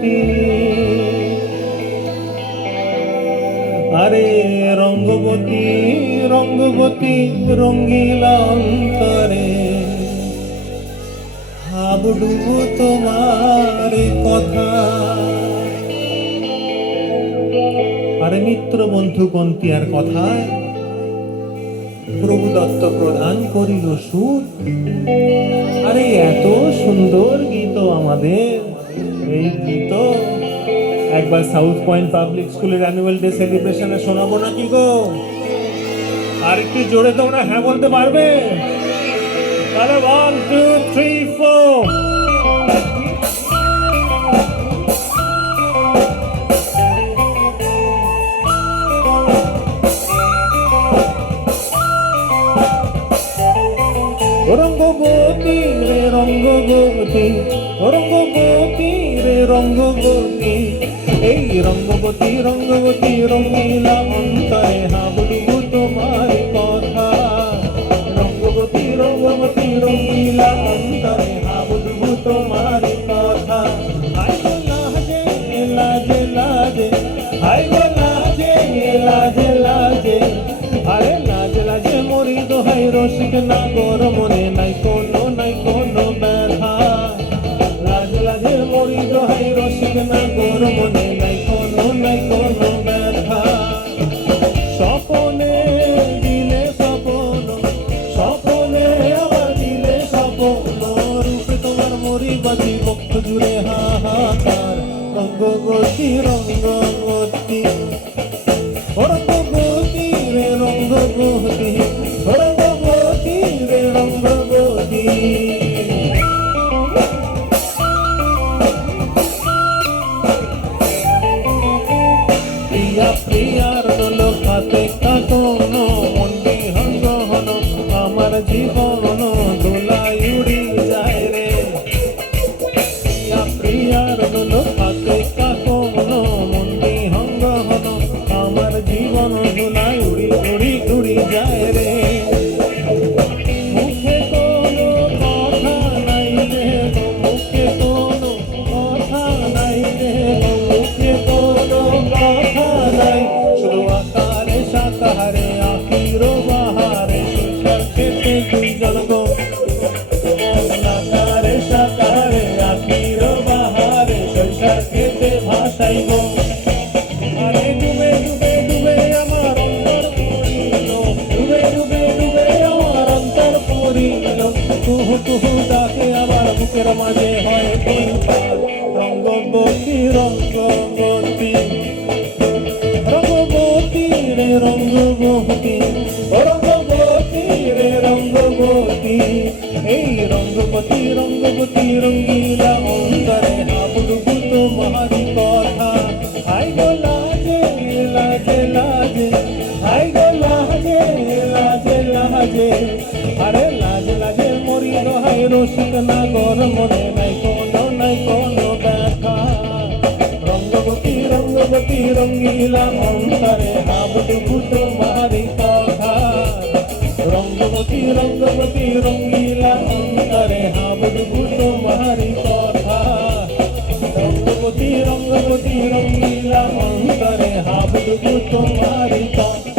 রঙ্গবতী, আরে রঙ্গবতী রঙ্গবতী রঙ্গিলা অন্তরে হাবুডুবু তোমার কথা। আরে মিত্র বন্ধু পন্থিয়ার কথায় প্রভু দত্ত প্রদান করিল সুর। আরে এত সুন্দর গীত আমাদের, এই গীত একবার সাউথ পয়েন্ট পাবলিক স্কুলের অ্যানুয়াল ডে সেলিব্রেশনে শোনাবো নাকি গো? আর একটু জোরে তোমরা হ্যাঁ বলতে পারবে? তাহলে 1 2 3 4। রঙ্গবতী রে রঙ্গবতী, রঙ্গবতী রে রঙ্গবতী, এই রঙ্গবতী রঙ্গবতী রঙ্গিলা অন্তরে হাবুডুবু তোমার কথা। রঙ্গবতী রঙ্গবতী রঙ্গিলা অন্তরে হাবুডুবু তোমার কথা। হাই গো লাজে লাজে লাজে, হাই গো লাজে লাজে লাজে, আরে লাজে লাজে মরি দোহাই রসিক নাগর মনে নাই কোনো ব্যথা। লাজে লাজে মরি দোহাই রসিক নাগর মনে নাই কোনো ব্যথা। স্বপনে দিলে স্বপন, স্বপনে আবার দিলে স্বপন, রূপে তোমার মরি বাজি মুক্ত জুড়ে হাহাকার। রঙ্গবতী রঙ্গবতী, রঙ্গবতী রে রঙ্গবতী, রঙ্গবতী রে রঙ্গবতী। প্রিয়া প্রিয়ার দোল খাতে কাটন, মন বিহঙ্গন আমার জীবন দোলাই উড়ি যায় রে। প্রিয়া প্রিয়ার দোল খাতে কাটন, মন বিহঙ্গন আমার জীবন দোলাই উড়ি উড়ি উড়ি যায় রে। মুখে কোনো কথা নাই রে, মুখে কোনো কথা নাই রে, মুখে কোনো কথা নাই, শুধু আকারে সাকারে আখির বাহারে সংসার খেতে দুইজন গো। আকারে সাকারে আখির বাহারে সংসার খেতে ভাসাই গো। আরে ডুবে ডুবে ডুবে আমার অন্তর পড়িল, ডুবে ডুবে ডুবে আমার অন্তর পড়িল, তুহু তুহু ডাকে আবার বুকের মাঝে হয় তিনবার। রঙ্গবতী রঙ্গবতী, রঙ্গবতী রে রঙ্গবতী, রঙ্গবতী রে রঙ্গবতী, এই রঙ্গবতী রঙ্গবতী রঙ্গিলা অন্তরে হাবুডুবু তোমারি কথা। হাই গো লাজে লাজে লাজে, হাই গো লাজে লাজে লাজে, আরে লাজে লাজে মরি দোহাই রসিক নাগর মনে নাই কোনো ব্যথা। রঙ্গবতী রঙ্গবতী রঙ্গিলা অন্তরে হাবুডুবু তোমারি কথা। রঙ্গবতী রঙ্গবতী রঙ্গিলা অন্তরে হাবুডুবু তোমারি কথা। রঙ্গবতী রঙ্গবতী রঙ্গিলা অন্তরে হাবুডুবু তোমারি কথা।